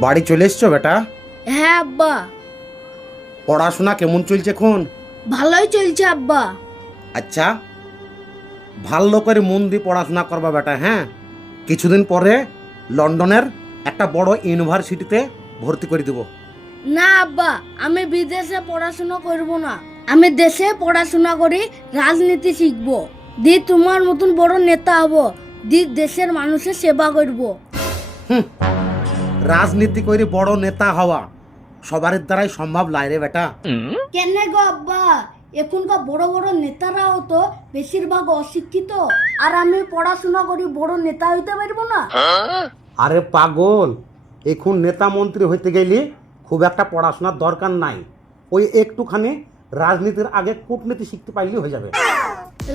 বাড়ি চলে এসছো বেটা? হ্যাঁ আব্বা। পড়াশোনা কেমন চলছে এখন? ভালোই চলছে আব্বা। আচ্ছা ভালো করে মন দিয়ে পড়াশোনা করবা বেটা হ্যাঁ? কিছুদিন পরে লন্ডনের একটা বড় ইউনিভার্সিটিতে ভর্তি করে দেবো। না আব্বা আমি বিদেশে পড়াশোনা করব না। আমি দেশে পড়াশোনা করি রাজনীতি শিখব। দি তোমার মতন বড় নেতা হব দি দেশের মানুষের সেবা করব। হুম, রাজনীতি করে বড় নেতা হওয়া সবার দ্বারাই সম্ভব লাই রে বেটা। কেন গো আব্বা? এখনকার বড় বড় নেতারাও তো বেশিরভাগ অশিক্ষিত। আর আমি পড়াশোনা করি বড় নেতা হইতে পারব না? আরে পাগল এখন নেতা মন্ত্রী হইতে গেলে খুব একটা পড়াশোনার দরকার নাই। ওই একটুখানি রাজনীতির আগে কূটনীতি শিখতে পারলেই হয়ে যাবে।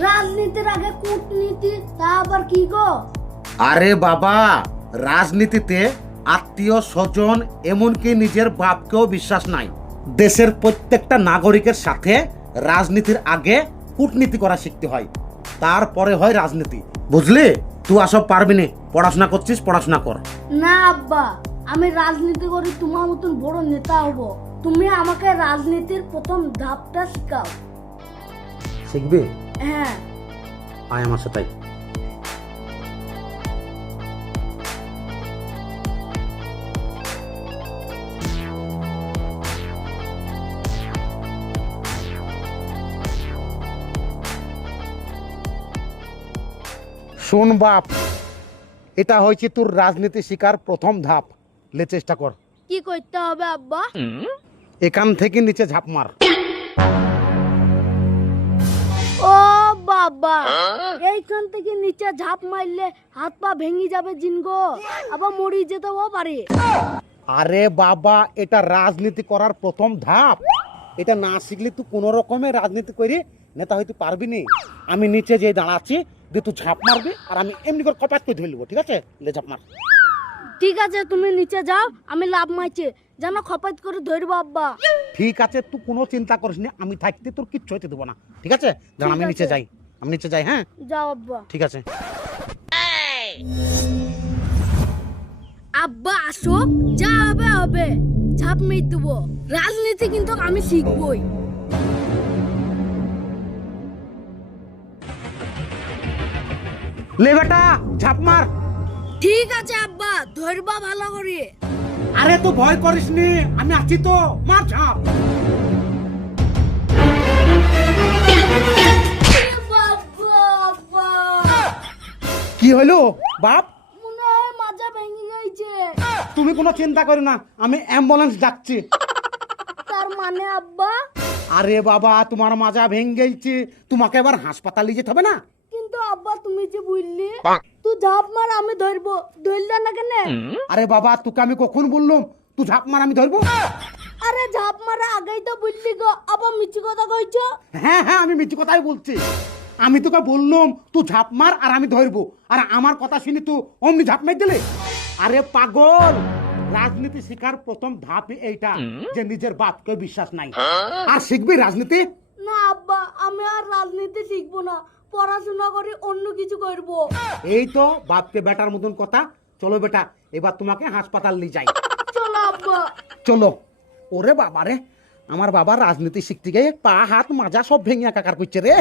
রাজনীতির আগে কূটনীতি তা আবার কি গো? আরে বাবা রাজনীতিতে আত্মীয় স্বজন এমনকি নিজের বাপকেও বিশ্বাস নাই। দেশের প্রত্যেকটা নাগরিকের সাথে রাজনীতির আগে কূটনীতি করা শিখতে হয়। তারপরে হয় রাজনীতি। বুঝলি? তুই আসব পারবি না। পড়াশোনা করছিস পড়াশোনা কর। না আব্বা আমি রাজনীতি করি তোমার মতন বড় নেতা হব। তুমি আমাকে রাজনীতির প্রথম ধাপটা শেখাও। শিখবি? হ্যাঁ। আয় আমার সাথে। শোন বাপ এটা হয়েছে তোর রাজনীতি শিকার প্রথম ধাপ। লে চেষ্টা কর। কি করতে হবে আব্বা? এখান থেকে নিচে ঝাঁপ মার। ও বাবা এইখান থেকে নিচে ঝাঁপ মারলে হাত পা ভেঙে যাবে জিনগো আবার মরি যেতেও পারে। আরে বাবা এটা রাজনীতি করার প্রথম ধাপ। এটা না শিখলে তুই কোনো রকমের রাজনীতি করে নেতা হইতে পারবি নি। আমি নিচে যে দাঁড়াচ্ছি দিয়ে তুই ঝাঁপ মারবি আর আমি এমনি করে কপাত করে ধরে নেব ঠিক আছে? লে ঝাঁপ মার। ঠিক আছে তুমি নিচে যাও আমি লাভ মাইছে যেন খপাত করে ধরবো আব্বা। ঠিক আছে তুই কোনো চিন্তা করিস না আমি থাকতে তোর কিচ্ছু হইতে দেবো না ঠিক আছে? দাঁড়া আমি নিচে যাই আমি নিচে যাই হ্যাঁ? যাও আব্বা। ঠিক আছে। আব্বা আসো যা হবে হবে। ঝাঁপ মেয়ে দেবো। রাজনীতি কিন্তু আমি শিখবই। লে বেটা ঝাঁপ মার। ঠিক আছে আব্বা ধরবা ভালো করে। আরে তুই ভয় করিস নি আমি আছি তো মার ঝাঁপ। কি হলো বাপ? মনে হয় মাজা ভেঙে গেছে। তুমি কোনো চিন্তা করো না আমি অ্যাম্বুলেন্স ডাকছি। তার মানে আব্বা? আরে বাবা তোমার মাজা ভেঙে গেছে তোমাকে এবার হাসপাতালে যেতে হবে না? আব্বা তুমি যে বললি তুই ঝাঁপ মার আমি ধরবো। ধরলে না কেন? আরে বাবা তোকে আমি কখন বললাম? তুই ঝাঁপ মার আমি ধরবো? আরে ঝাঁপ মারা আগেই তো বললি গো। আবার মিছি কথা কইছো? হ্যাঁ হ্যাঁ আমি মিথ্যে কথাই বলছি। আমি তোকে বললাম তুই ঝাঁপ মার আর আমি ধরবো। আর আমার কথা শুনি তুই অমনি ঝাঁপ মার দিলে? আরে পাগল! রাজনীতি শিখার প্রথম ধাপ এইটা যে নিজের বাপকে বিশ্বাস নাই। আর শিখবি রাজনীতি? না আব্বা আমি আর রাজনীতি শিখব না। পড়াশোনা করে অন্য কিছু করব। এই তো বাপকে বেটার মতন কথা। চলো বেটা এবার তোমাকে হাসপাতাল নিয়ে যাই। চলো আব্বা। চলো। ওরে বাবা রে আমার বাবা রাজনীতি শিখতে গিয়ে পা হাত মাজা সব ভেঙে একাকার করছে রে।